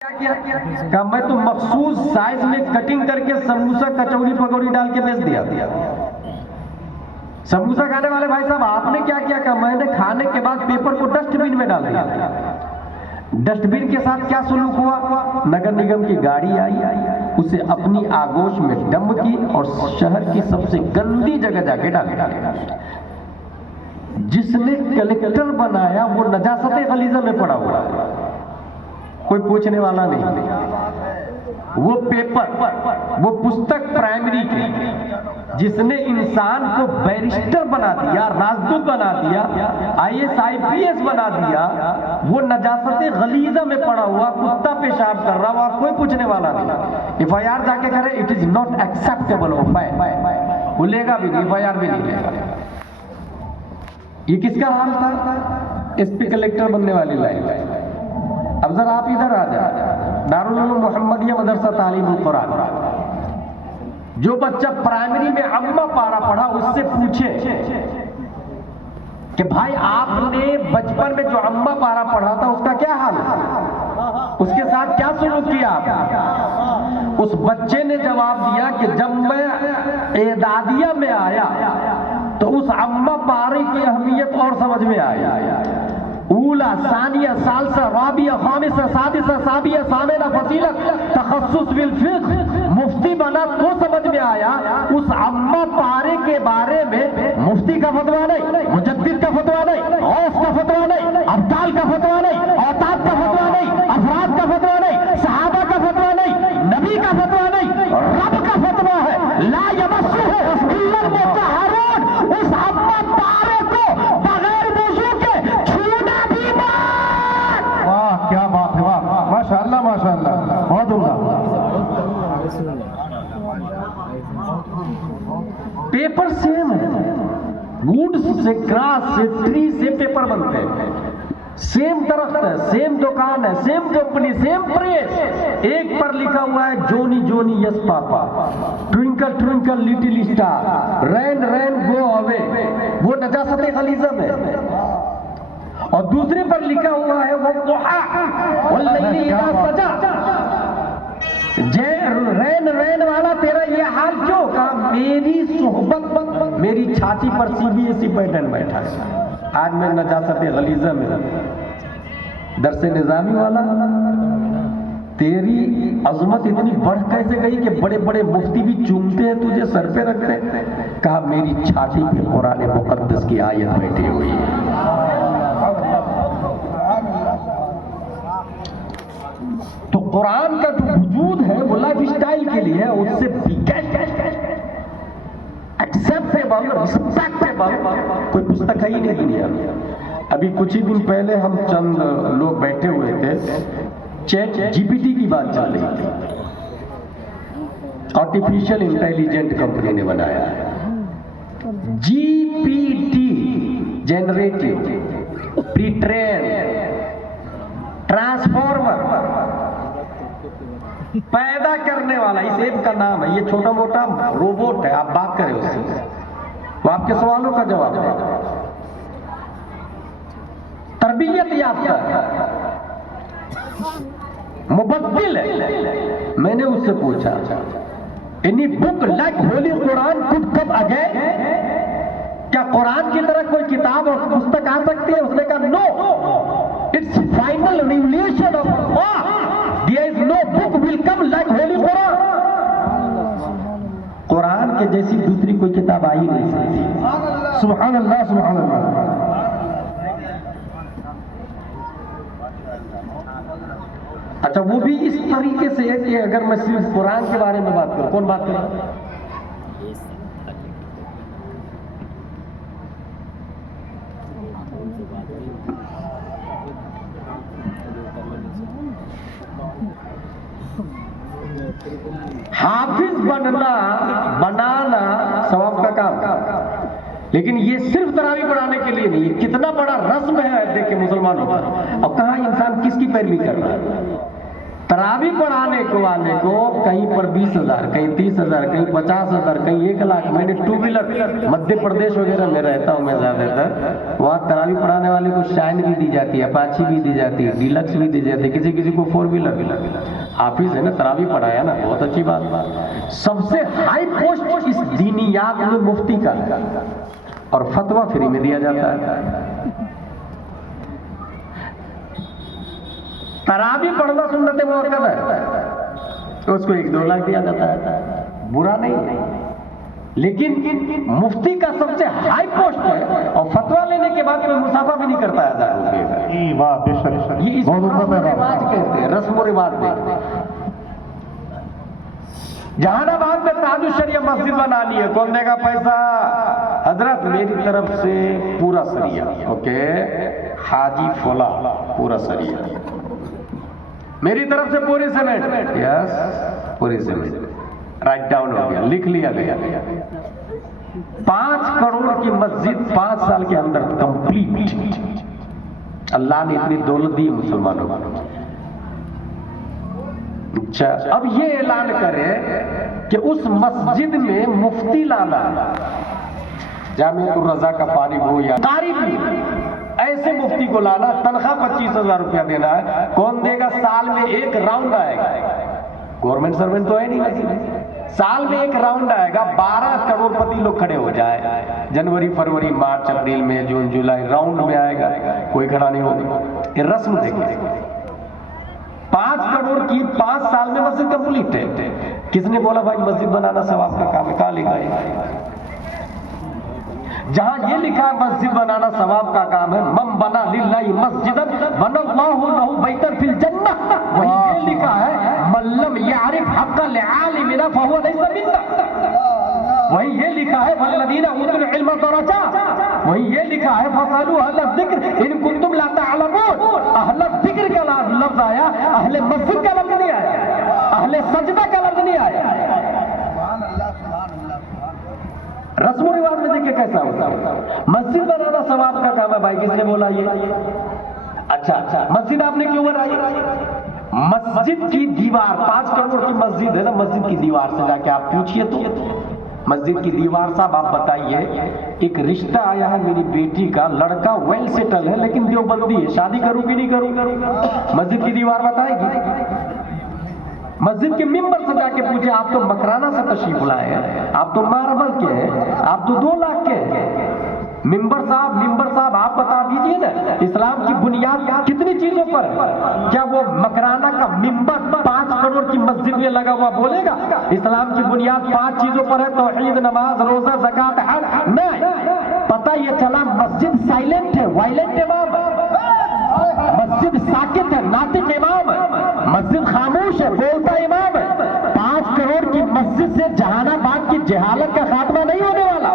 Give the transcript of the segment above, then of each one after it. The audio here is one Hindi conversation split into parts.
क्या मैं तो मखसूस साइज में कटिंग करके समोसा कचौड़ी पकौड़ी डाल के बेच दिया। समोसा खाने वाले भाई साहब आपने क्या किया? क्या मैंने खाने के बाद पेपर को डस्टबिन में डाल दिया। डस्टबिन के साथ क्या सुलूक हुआ? नगर निगम की गाड़ी आई, उसे अपनी आगोश में डंप की और शहर की सबसे गंदी जगह जाके डाल। जिसने कलेक्टर बनाया वो नजासत गलीजा में पड़ा हुआ है, कोई पूछने वाला नहीं। वो पेपर, वो पुस्तक प्राइमरी की जिसने इंसान को बैरिस्टर बना दिया, राजदूत बना दिया, IAS IPS बना दिया, वो नजासत गलीजा में पड़ा हुआ कुत्ता पेशाब कर रहा हुआ, कोई पूछने वाला नहीं। FIR जाके करे, it is not acceptable of वो लेगा भी नहीं, FIR भी नहीं लेगा। ये किसका हाल था? SP कलेक्टर बनने वाली लाइन। अब जरा आप इधर आ जाए, दारुल उलूम मोहम्मदिया मदरसा तालीमुल कुरान, जो बच्चा प्राइमरी में अम्मा पारा पढ़ा उससे पूछे कि भाई आपने बचपन में जो अम्मा पारा पढ़ा था उसका क्या हाल है, उसके साथ क्या सुलूक किया आप? उस बच्चे ने जवाब दिया कि जब मैं एदादिया में आया तो उस अम्मा पारे की अहमियत और समझ में आया। ऊला, सानिया, सालसा, राबिया, खामिसा, सादिसा, साबिया, सामेना, फसीला, तखस्सुस बिल फिक्ह, मुफ्ती बना तो समझ में आया उस अम्मा पारे के बारे में मुफ्ती का फतवा नहीं, मुजद्दिद का फतवा नहीं, गौस का फतवा नहीं, अब्दाल का फतवा नहीं, औताद का फतवा नहीं, अफराद का फतवा नहीं, सहाबा का फतवा नहीं, नबी का फतवा नहीं, रब का फतवा है। ला यमस्सुहु इल्लल मुतहहरून। उस अम्मा पारे को बगैर वुज़ू के छूना भी मत। वाह, क्या बात है, वाह, माशाअल्लाह माशाअल्लाह, बहुत उम्दा। पेपर सेम है, वुड से, ग्रास से, ट्री से पेपर बनते हैं, सेम दरख्त है, सेम दुकान है, सेम कंपनी, सेम प्रेस। एक पर लिखा हुआ है Johnny Johnny yes papa, twinkle twinkle little star, rain rain go away, वो नजासत गलीजा में। और दूसरे पर लिखा हुआ है वो दुहा वल्लैली इज़ा सजा। रैन रैन वाला तेरा ये हाल क्यों? कहा मेरी सोहबत, मेरी छाती पर CBSE पैटर्न बैठा है। आज मैं नजासत गलीजा में, दरसे निजामी वाला, तेरी अजमत इतनी बढ़ कैसे गई कि बड़े बड़े मुफ्ती भी चूमते हैं तुझे, सर पे रखते हैं। कहा मेरी छाती पे कुरान मुकद्दस की आयत बैठी हुई है। तो कुरान का जो वजूद है वो लाइफ स्टाइल के लिए है, उससे एक्सेप्टेबल, रिस्पेक्टेबल कोई पुस्तक है ही नहीं दुनिया में। अभी कुछ ही दिन पहले हम चंद लोग बैठे हुए थे, चैट GPT की बात चल रही थी। आर्टिफिशियल इंटेलिजेंट कंपनी ने बनाया है GPT, जनरेटिव, प्री-ट्रेन, ट्रांसफॉर्मर पैदा करने वाला, इस ऐप का नाम है। ये छोटा मोटा रोबोट है, आप बात करें उससे, वो आपके सवालों का जवाब देगा। तरबियत याफ्ता है, मुबद्दिल है। मैंने उससे पूछा any book like holy Quran could come again, क्या कुरान की तरह कोई किताब और पुस्तक आ सकती है? उसने कहा no, it's final revolution of Allah, there is no book will come like holy Quran. कुरान के जैसी दूसरी कोई किताब आ ही नहीं सकती। सुभान अल्लाह, सुभान अल्लाह। अच्छा, वो भी इस तरीके से है कि अगर मैं सिर्फ कुरान के बारे में बात करूं, कौन बात करें? हाफिज बनाना सवाब का काम, लेकिन ये सिर्फ तरावी पढ़ाने के लिए नहीं। ये कितना बड़ा रस्म है देखिए मुसलमानों का। अब कहां इंसान किसकी पैरवी कर रहा है? तरावी पढ़ाने को वाले को कहीं पर 20,000, कहीं 30,000, कहीं 50,000, कहीं 1,00,000। मैंने 2 व्हीलर मध्य प्रदेश वगैरह में रहता हूँ मैं ज़्यादातर, वहाँ तरावी पढ़ाने वाले को शाइन भी दी जाती है, अपाची भी दी जाती है, डीलक्स भी दी जाती है, किसी किसी को 4 व्हीलर। हाफिज है ना, तरावी पढ़ाया ना, बहुत अच्छी बात। सबसे हाई पोस्ट इस दीनियात में मुफ्ती का, और फतवा फ्री में दिया जाता है। तरावी पढ़ना सुन्नत मुअक्कद है, तो उसको 1-2 लाख दिया जाता है, बुरा नहीं है। लेकिन मुफ्ती का सबसे हाई पोस्ट है, और फतवा लेने के बाद कोई मुसाफा भी नहीं करता है 1000 रुपये का। वाह, बेशक, ये इसको रस्म रिवाज कहते हैं, रस्म रिवाज देखते हैं। जहानाबाद में ताजुल शरिया मस्जिद बनानी है, कौन देगा पैसा? हजरत मेरी तरफ से पूरा सरिया, ओके, हाजी फोला पूरा सरिया, मेरी तरफ से पूरी सीमेंट, यस पूरी सीमेंट, राइट डाउन हो गया, लिख लिया गया। 5 करोड़ की मस्जिद 5 साल के अंदर कंप्लीट। अल्लाह ने इतनी दौलत दी मुसलमानों को। अच्छा, अब ये ऐलान करे कि उस मस्जिद में मुफ्ती लाना, जामिअतुर रज़ा का फारिग हो या कारी भी, ऐसे मुफ्ती को लाना, तनख्वाह 25,000 रुपया देना है। कौन देगा? साल में 1 राउंड आएगा, गवर्नमेंट सर्वेंट तो है नहीं, साल में 1 राउंड आएगा, 12 करोड़पति लोग खड़े हो जाए, जनवरी फरवरी मार्च अप्रैल मई जून जुलाई राउंड में आएगा, कोई खड़ा नहीं होगा। ये रस्म देखिए, 5 करोड़ की 5 साल में मस्जिद कंप्लीट है। किसने बोला भाई मस्जिद बनाना सवाब का काम है? कहाँ लिखा है? जहां ये लिखा है मस्जिद बनाना सवाब का काम है, मम बना लिल्लाहि मस्जिदन बनल्लाहु लहु बैतन फिल जन्नह, वही ये लिखा है मल्लम यारिफ हक़्क़ल आलिमिना फहुवा लैसा मिन्ना, वही ये लिखा है वल्लदीना उतुल इल्म दरजा, वही ये लिखा है फसलू अहल ज़िक्र इन कुंतुम ला तअलमून। अहल ज़िक्र का लफ्ज आया, अहले मस्जिद का लफ्ज नहीं आया, अहले सजदा का लफ्ज नहीं आया। रस्म रिवाज में देखिए कैसा होता है। मस्जिद बनाना सवाब का काम है भाई, किसने बोला ये? अच्छा, मस्जिद आपने क्यों बनाई? मस्जिद की दीवार, 5 करोड़ की मस्जिद है ना, मस्जिद की दीवार से जाके आप पूछिए तो मस्जिद की दीवार, साहब आप बताइए, एक रिश्ता आया है मेरी बेटी का, लड़का वेल सेटल है लेकिन देवबंदी है, शादी करूं कि नहीं करूं? मस्जिद की दीवार बताएगी? मस्जिद के मिंबर से जाके पूछे, आप तो मकराना से तशरीफ लाए हैं, आप तो मार्बल के हैं, आप तो 2 लाख के हैं। मिंबर साहब आप बता दीजिए ना, इस्लाम की बुनियाद कितनी चीजों पर है? क्या वो मकराना का मिंबर 5 करोड़ की मस्जिद में लगा हुआ बोलेगा इस्लाम की बुनियाद 5 चीजों पर है? तौहीद, नमाज, रोजा, ज़कात, हज? नहीं, पता ये चला मस्जिद साइलेंट है, वायलेंट इमाम है, मस्जिद साकित है, नातिक इमाम है, मस्जिद खामोश है, बोलता इमाम है। 5 करोड़ की मस्जिद से जहानाबाद की जहालत का खात्मा नहीं होने वाला।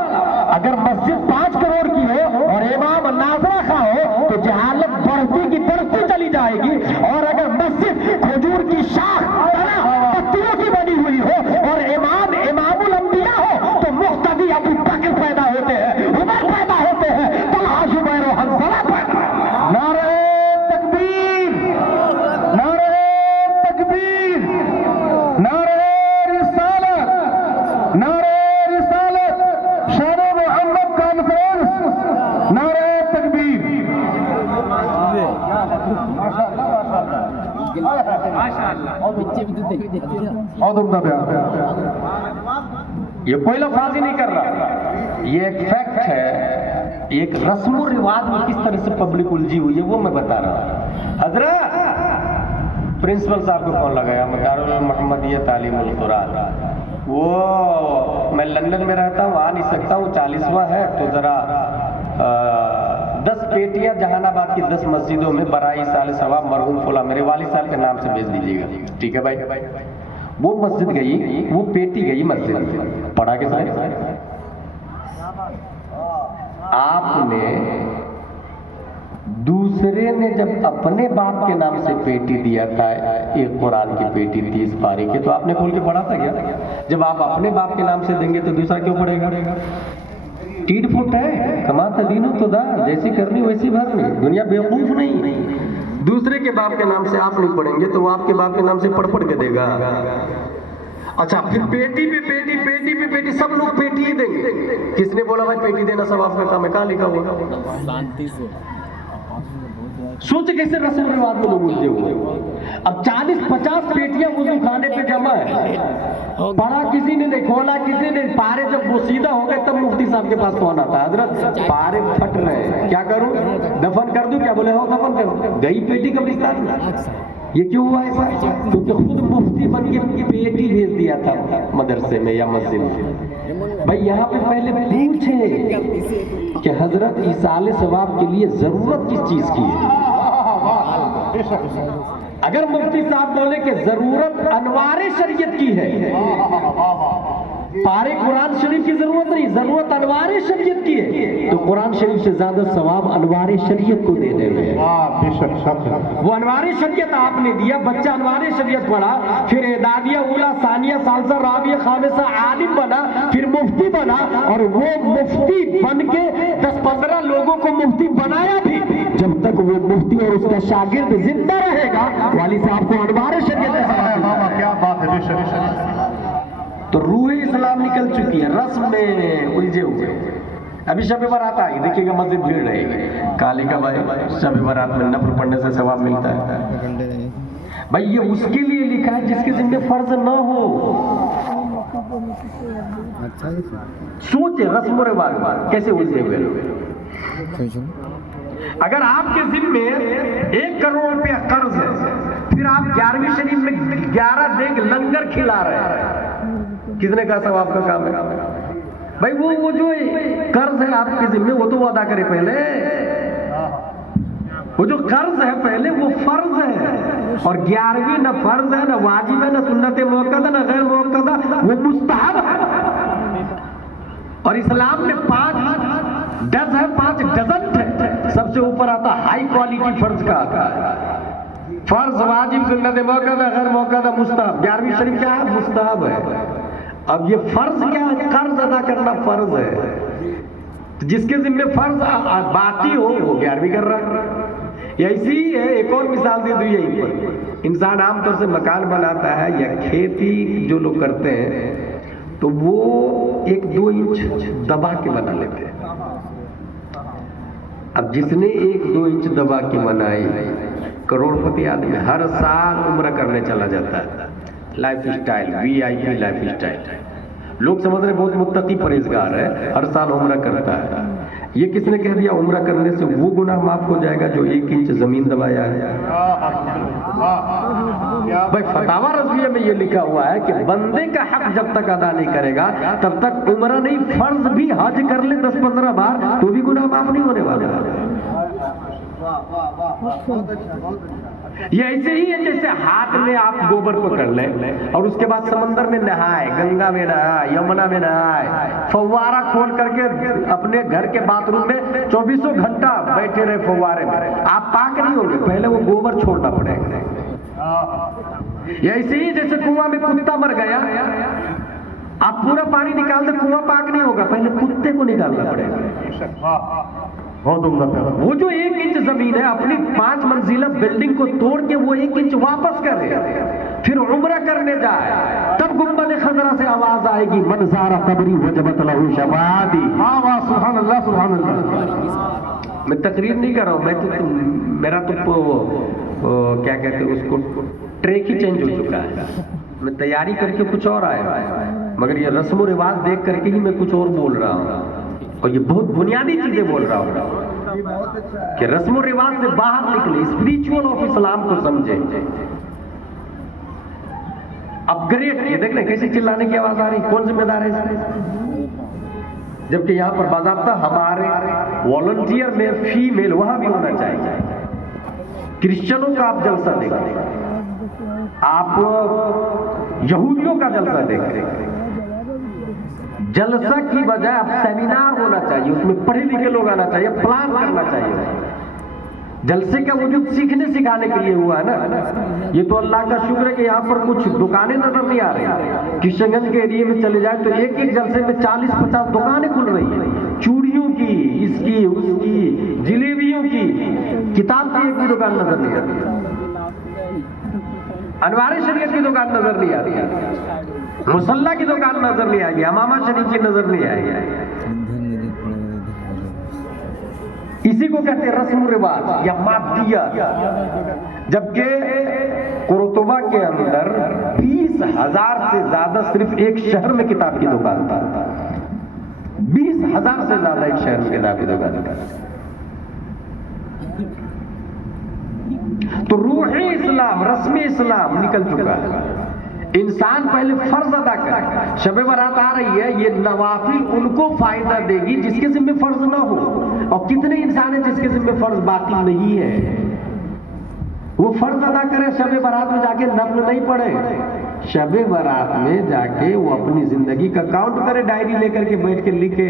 अगर मस्जिद 5 करोड़ की हो और इमाम नाज़रा खा हो तो जहालत बढ़ती की बढ़ती चली जाएगी। और अगर मस्जिद खजूर की शाख पत्तियों की बनी हुई हो और इमाम इमामुल अंबिया हो तो मुख्तदी अबू बकर पैदा होते हैं, उमर पैदा होते हैं, तलहा, जुबैर और हंज़ला पैदा। नारे तकबीर, नारे तकबीर, नारे रिसालत, नारे रिसालत, शान मोहम्मद कॉन्फ्रेंस, नारे तकबीर। ये कोई लफाजी नहीं कर रहा, ये एक फैक्ट है, एक रस्म रिवाज में किस तरह से पब्लिक उलझी हुई है वो मैं बता रहा हूँ। हजरत प्रिंसिपल साहब को फोन लगाया, मदारुल मोहम्मदिया तालीमुल कुरान, वो मैं लंदन में रहता हूँ, आ नहीं सकता हूँ, 40वां है, तो जरा 10 पेटियां जहानाबाद की 10 मस्जिदों में बराई साल सवाब मरहूम फुला मेरे वालिद साहब के नाम से भेज दीजिएगा। ठीक है भाई। वो मस्जिद गई, वो पेटी गई मस्जिद, पढ़ा के सारे आपने, दूसरे ने जब अपने बाप के नाम से पेटी दिया था, एक कुरान की पेटी 30 पारी की, तो आपने खोल के पढ़ा था क्या? जब आप अपने बाप के नाम से देंगे तो दूसरा क्यों पढ़ेगा? टीट फुट है, कमाता दीनों तो दा, जैसी करनी वैसी भरनी, दुनिया बेवकूफ नहीं। दूसरे के बाप के नाम से आप नहीं पढ़ेंगे तो वो आपके बाप के नाम से पढ़ के देगा। अच्छा, फिर पेटी पे पेटी, पेटी पे पेटी, सब लोग पेटी ही देंगे। किसने बोला भाई पेटी देना सब आपका काम है? कहाँ लिखा हुआ? शांति से सोच कैसे रस्म रिवाज में लोग उलझे हुए। अब 40-50 पेटियां वजू खाने पे जमा है, पढ़ा किसी ने नहीं, खोला किसी ने। पारे जब बोसीदा हो गए तब मुफ्ती साहब के पास फोन आता है, हजरत पारे फट रहे हैं, क्या करूं, दफन कर दूं क्या? बोले हो दफन करो। गई पेटी कब्रिस्तान में। ये क्यों हुआ ऐसा? क्योंकि खुद मुफ्ती बन के पेटी भेज दिया था मदरसे में या मस्जिद में। भाई यहाँ पे पहले पूछे कि हजरत इसाले सवाब के लिए जरूरत किस चीज की है। अगर मुफ्ती साहब बोले कि जरूरत अनवारे शरीयत की है, पारे कुरान शरीफ की जरूरत नहीं, जरूरत अनवारे शरीयत की है, तो कुरान शरीफ से ज्यादा सवाब अनवारे शरीयत को देने में। वो अनवारे शरीयत आपने दिया, बच्चा अनवारे शरीयत पढ़ा, फिर एदादिया, उला, सानिया, सालसा, राबिया, खामिसा, आलिम बना, फिर मुफ्ती बना, और वो मुफ्ती बन के 10-15 लोगों को मुफ्ती बनाया भी। जब तक वो मुफ्ती और उसका शागिर्द जिंदा रहेगा, वाली साहब को अनवारे शरीयत है। क्या बात है। तो रूह इस्लाम निकल चुकी है, रस्म में उलझे हुए। अभी शब बारात आई, देखिएगा मस्जिद भीड़ रहेगी। काली का भाई शब बारात में नफल पढ़ने से सवाब मिलता है। भाई ये उसके लिए लिखा है जिसके जिम्मे फर्ज ना हो। सोचे रस्म रिवाज कैसे उलझे हुए। अगर आपके जिम्मे 1 करोड़ रुपया कर्ज है, फिर आप 11वीं शरीफ में 11 देग लंगर खिला रहे हैं, किसने कहा सब आपका काम है? भाई वो जो कर्ज है आपके जिम्मे, वो तो वो अदा करे पहले। वो जो कर्ज है पहले वो फर्ज है, और 11वीं ना फर्ज है, ना वाजिब है, ना सुन्नत मुअक्कदा, ना गैर मुअक्कदा, वो मुस्तहब है। और इस्लाम में 5 डज है, 5 डजन है। सबसे ऊपर आता हाई क्वालिटी फर्ज का आता है। फर्ज, वाजिब, सुन्नत मुअक्कदा, गैर मुअक्कदा, मुस्तहब। 11वीं शरीफ क्या है? मुस्तहब है। अब ये फर्ज क्या है? कर्ज अदा करना फर्ज है। तो जिसके जिम्मे फर्ज बाकी हो वो 11वीं कर रहा है। ऐसी ही है, एक और मिसाल दे दूं यहीं पर। इंसान आमतौर से मकान बनाता है या खेती जो लोग करते हैं, तो वो 1-2 इंच दबा के बना लेते हैं। अब जिसने 1-2 इंच दबा के बनाई, करोड़पति आदमी हर साल उम्र करने चला जाता है। Life style, VIP life style. लोग समझ रहे बहुत मुत्तकी परहेजगार है, हर साल उम्र करता है। ये किसने कह दिया उम्र करने से वो गुनाह माफ हो जाएगा जो 1 इंच जमीन दबाया है? भाई फतावा रज़विया में ये लिखा हुआ है कि बंदे का हक जब तक अदा नहीं करेगा तब तक उम्र नहीं, फर्ज भी हज कर ले 10-15 बार तो भी गुनाह माफ नहीं होने वाला। ये ऐसे ही है जैसे हाथ में आप गोबर पकड़ लें और उसके बाद समंदर में नहाए, गंगा में नहाए, यमुना में नहाए, फव्वारा खोल करके अपने घर के बाथरूम में 24 घंटा बैठे रहे फव्वारे में, आप पाक नहीं होंगे, पहले वो गोबर छोड़ना पड़ेगा। ये ऐसे ही जैसे कुआं में कुत्ता मर गया, आप पूरा पानी निकाल दे कुआं पाक नहीं होगा, पहले कुत्ते को निकालना पड़ेगा। बहुत उम्दा। वो जो 1 इंच जमीन है अपनी 5 मंजिला बिल्डिंग को तोड़ के वो 1 इंच वापस करे, फिर उम्रा करने जाए, तब गुंबद खजरा से आवाज आएगी मन ज़ारा कब्री वजबत लहू शफाअती। वाह सुभान अल्लाह सुभान अल्लाह। मैं तकरीर नहीं कर रहा हूँ, मैं तो मेरा तो क्या कहते हैं उसको, ट्रैक ही चेंज हो चुका है। मैं तैयारी करके कुछ और आया, मगर ये रस्म रिवाज देख करके ही मैं कुछ और बोल रहा हूँ, और ये बहुत बुनियादी चीजें बोल रहा हूँ कि रस्म रिवाज से बाहर निकले, स्पिरिचुअल ऑफ इस्लाम को समझे, अपग्रेड। ये देख रहे कैसे चिल्लाने की आवाज आ रही, कौन जिम्मेदार है इसमें? जबकि यहाँ पर बाज़ाब्ता हमारे वॉलंटियर में फीमेल वहां भी होना चाहिए। क्रिश्चियनों का आप जलसा देखें, आप यहूदियों का जलसा देखें, जलसा की बजाय अब सेमिनार होना चाहिए, उसमें पढ़े लिखे लोग आना चाहिए, प्लान करना चाहिए। जलसे का वजूद सीखने सिखाने के लिए हुआ है ना। ये तो अल्लाह का शुक्र है कि यहाँ पर कुछ दुकानें नजर नहीं आ रही। किशनगंज के एरिया में चले जाए तो एक एक जलसे में 40-50 दुकानें खुल रही है, चूड़ियों की, इसकी उसकी, जिलेबियों की। किताब की एक भी दुकान नजर नहीं आ रही, अनवार शरीयत की दुकान नजर नहीं आ रही, मुसल्ला की दुकान नजर नहीं आएगी, हमामा शरीफ की नजर नहीं आएगी। इसी को कहते हैं रस्म रिवाज या मादिया। जबकि कुरतुबा के अंदर 20,000 से ज्यादा सिर्फ एक शहर में किताब की दुकान था। 20,000 से ज्यादा एक शहर में किताब की दुकान था। तो रूह इस्लाम, रस्म इस्लाम निकल चुका है। इंसान पहले फर्ज अदा करे। शब बारात आ रही है, ये नवाफिल उनको फायदा देगी जिसके जिम्मे फर्ज ना हो। और कितने इंसान हैं जिसके जिम्मे फर्ज बाकी नहीं है, वो फर्ज अदा करे, शब बारात में जाके नफल नहीं पढ़े। शब बारात में जाके वो अपनी जिंदगी का काउंट करे, डायरी लेकर के बैठ के लिखे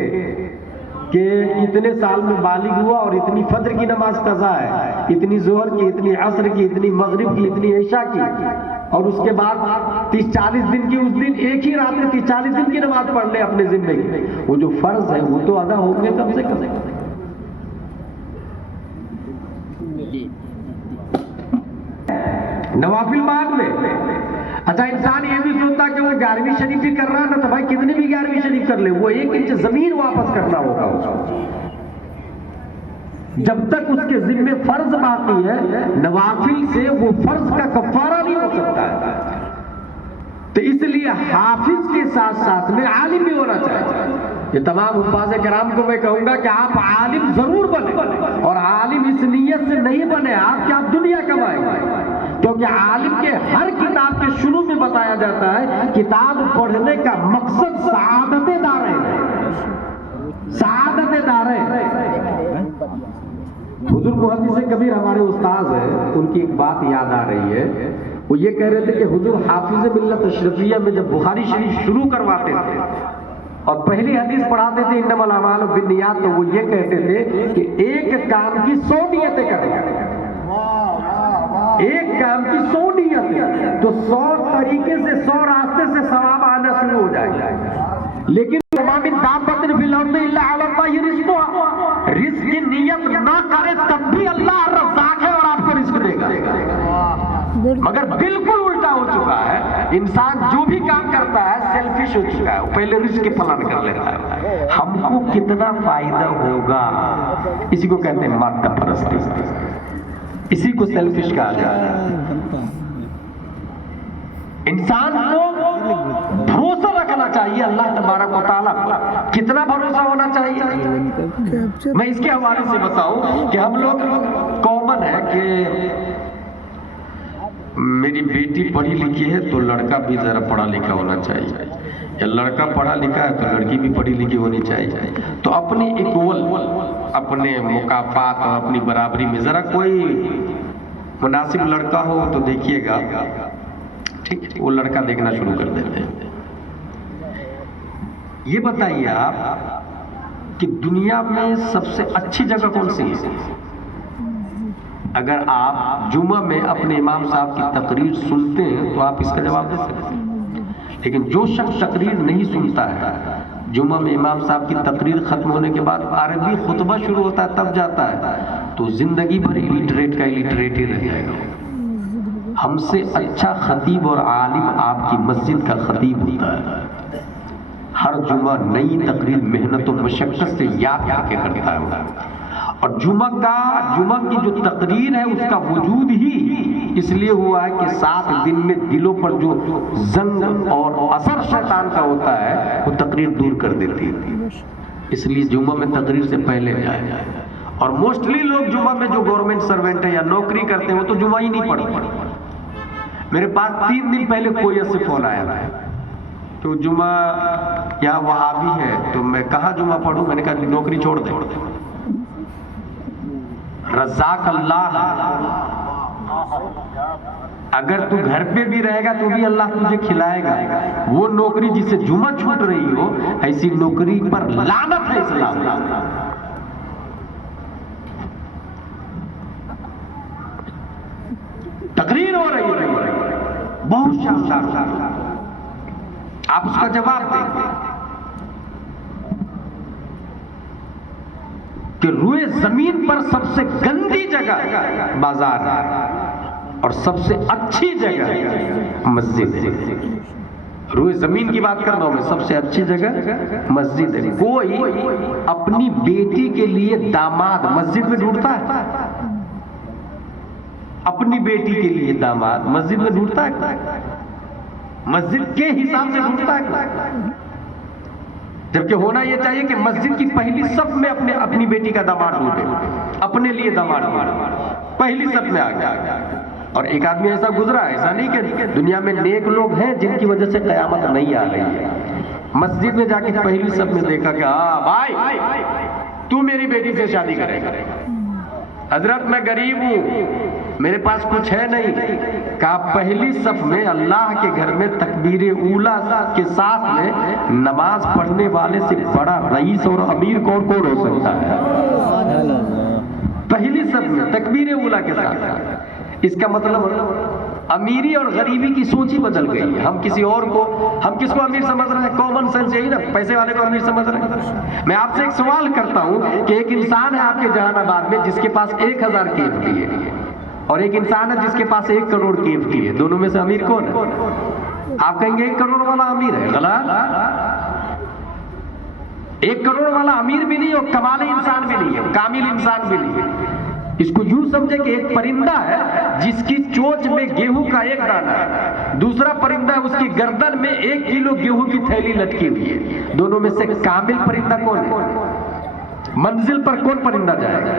कि इतने साल में बालिग हुआ और इतनी फज्र की नमाज कज़ा है, इतनी जोहर की, इतनी असर की, इतनी मगरिब की, इतनी ईशा की, और उसके बाद 30-40 दिन की, उस दिन एक ही रात में 30-40 दिन की नमाज पढ़ ले अपने जिम्मे की। वो जो फर्ज है वो तो अदा होंगे कम से कम। नवाफिल बाद में। अच्छा, इंसान ये भी सोचता कि वो 11वीं शरीफ ही कर रहा है ना, तो भाई कितनी भी 11वीं शरीफ कर ले, वो 1 इंच जमीन वापस करना होगा उसको। जब तक उसके जिम्मे फर्ज बाकी है, नवाफिल से वो फर्ज का कफारा नहीं हो सकता है। तो इसलिए हाफिज के साथ साथ में आलिम भी होना चाहिए। ये तमाम हुफ्फाज़ किराम को मैं कहूंगा कि आप आलिम जरूर बने, और आलिम इस नीयत से नहीं बने आप कि आप दुनिया कमाएंगे। क्योंकि आलिम के हर किताब के शुरू में बताया जाता है किताब पढ़ने का मकसद सआदतें दारें, सआदतें दारें। हुजूर मुहद्दिस कबीर हमारे उस्ताद हैं, उनकी एक बात याद आ रही है। वो ये कह रहे थे कि हुजूर हाफिज मिल्लत अशरफिया में जब बुखारी शरीफ शुरू करवाते थे और पहली हदीस पढ़ाते थे इन्नमल अमालु बिन्नियात, तो वो ये कहते थे कि एक काम की 100 नियतें करें, एक काम की 100 नियत, तो 100 तरीके से, 100 रास्ते से सवाब आना शुरू हो जाएगा। लेकिन रिस्क की नियत ना करे तब भी अल्लाह रज़्ज़ाक़ है और आपको रिस्क देगा। मगर बिल्कुल उल्टा हो चुका है, इंसान जो भी काम करता है सेल्फिश हो चुका है, पहले रिस्क के प्लान कर लेता है, हमको कितना फायदा होगा। इसी को कहते हैं मादा परस्ती, इसी को सेल्फिश कहा जाता है। इंसान को भरोसा रखना चाहिए अल्लाह तबारक व तआला पर। कितना भरोसा होना चाहिए, मैं इसके हवाले से बताऊं कि हम लोग कॉमन है कि मेरी बेटी पढ़ी लिखी है तो लड़का भी जरा पढ़ा लिखा होना चाहिए, या लड़का पढ़ा लिखा है तो लड़की भी पढ़ी लिखी होनी चाहिए। तो अपनी इक्वल, अपने मुकाफात और अपनी बराबरी में जरा कोई मुनासिब लड़का हो तो देखिएगा, ठीक है, वो लड़का देखना शुरू कर देते हैं। ये बताइए आप कि दुनिया में सबसे अच्छी जगह कौन सी है? अगर आप जुमा में अपने इमाम साहब की तकरीर सुनते हैं तो आप इसका जवाब दे सकते हैं। लेकिन जो शख्स तकरीर नहीं सुनता है, जुमा में इमाम साहब की तकरीर खत्म होने के बाद अरबी खुतबा शुरू होता है तब जाता है, तो जिंदगी भर इलिटरेट का इलिटरेट ही रह जाएगा। हमसे अच्छा खतीब और आलिम आपकी मस्जिद का खतीब होता है। हर जुमा नई तकरीर मेहनत और मशक्कत से याद करके करता है, और जुमा की जो तकरीर है उसका वजूद ही इसलिए हुआ है कि 7 दिन में दिलों पर जो जंग और असर शैतान का होता है वो तकरीर दूर कर देती है। इसलिए जुमा में तकरीर से पहले जाए। और मोस्टली लोग जुमा में जो गवर्नमेंट सर्वेंट है या नौकरी करते हैं वो तो जुमा ही नहीं पढ़ते। मेरे पास 3 दिन पहले कोई ऐसे फोन आया था तो जुमा यहाँ वहाबी है, तो मैं कहाँ जुमा पढ़ूं? मैंने कहा नौकरी छोड़ दे, रज़्ज़ाक़ अल्लाह। अगर तू घर पे भी रहेगा तो भी अल्लाह तुझे खिलाएगा। वो नौकरी जिसे जुमा छूट रही हो, ऐसी नौकरी पर लानत है इस्लाम। तकरीर हो रही है, बहुत शानदार, आप उसका जवाब देंगे कि रुए जमीन पर सबसे गंदी जगह बाजार है और सबसे अच्छी जगह मस्जिद है। रुए जमीन की बात कर रहा हूं मैं, सबसे अच्छी जगह मस्जिद है। कोई अपनी बेटी के लिए दामाद मस्जिद में ढूंढता है? अपनी बेटी के लिए दामाद मस्जिद में ढूंढता है? मस्जिद के हिसाब से ढूंढता है? जबकि होना यह चाहिए कि मस्जिद की पहली सफ में अपनी बेटी का दामाद ढूंढे, अपने लिए दामाद ढूंढे, पहली सफ में आ गया। और एक आदमी ऐसा गुजरा, ऐसा नहीं कि दुनिया में नेक लोग हैं जिनकी वजह से कयामत नहीं आ रही है। मस्जिद में जाके पहली सफ में देखा कि हाँ भाई, तू मेरी बेटी से शादी करेगा। हजरत मैं गरीब हूं, मेरे पास कुछ है नहीं। कहा पहली सफ में अल्लाह के घर में तकबीर ऊला के साथ में नमाज पढ़ने वाले से बड़ा रईस और अमीर कौन हो सकता है? पहली सफ में तकबीर ऊला के साथ। इसका मतलब अमीरी और गरीबी की सोच ही बदल गई। हम किसको अमीर समझ रहे हैं? कॉमन सेंस यही ना, पैसे वाले को अमीर समझ रहे हैं। मैं आपसे एक सवाल करता हूं कि एक इंसान है आपके जहानाबाद में जिसके पास 1000 KFT है और एक इंसान है जिसके पास 1 करोड़ KFT है। दोनों में से अमीर कौन है? आप कहेंगे 1 करोड़ वाला अमीर है। गलत। 1 करोड़ वाला अमीर भी नहीं और कमाली इंसान भी नहीं है, कामिल इंसान भी नहीं है। इसको यूं समझे कि एक परिंदा है जिसकी चोंच में गेहूं का एक दाना है, दूसरा परिंदा है उसकी गर्दन में 1 किलो गेहूं की थैली लटकी हुई है। दोनों में से कामिल परिंदा कौन है? मंजिल पर कौन परिंदा जाएगा?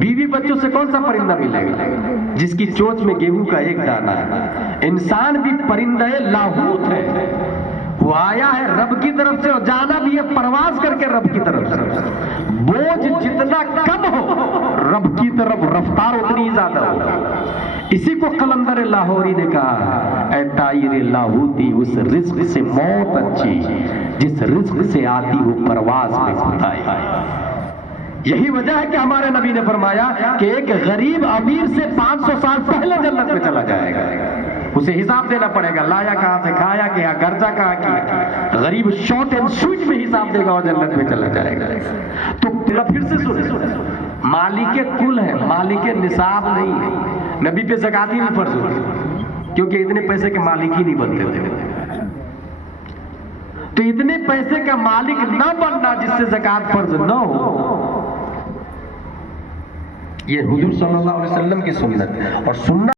बीवी बच्चों से कौन सा परिंदा मिलेगा? जिसकी चोंच में गेहूं का एक दाना है। इंसान भी परिंदा लाहूत है, वो आया है रब की तरफ से और जाना भी है परवाज करके रब की तरफ से। बोझ जितना कम हो रब की तरफ रफ्तार उतनी ज्यादा हो। इसी को कलंदर लाहौरी ने कहा, ऐ ताइर लाहौती उस रिस्क से मौत अच्छी जिस रिस्क से आती हो परवाज में खुदाई। यही वजह है कि हमारे नबी ने फरमाया कि एक गरीब अमीर से 500 साल पहले जन्नत में चला जाएगा। उसे हिसाब देना पड़ेगा, लाया कहां से, खाया क्या, खर्चा कहां किया। गरीब शॉर्ट एंड स्वीट में हिसाब देगा और जन्नत में चला जाएगा। तो फिर से सुने, मालिके कुल है, मालिके निसाब नहीं है। नबी पे ज़कात ही नहीं फर्ज होती क्योंकि इतने पैसे के मालिक ही नहीं बनते थे। तो इतने पैसे का मालिक न बनना जिससे ज़कात फर्ज न हो, ये हुजूर सल्लल्लाहु अलैहि वसल्लम की सुन्नत है। और सुन्नत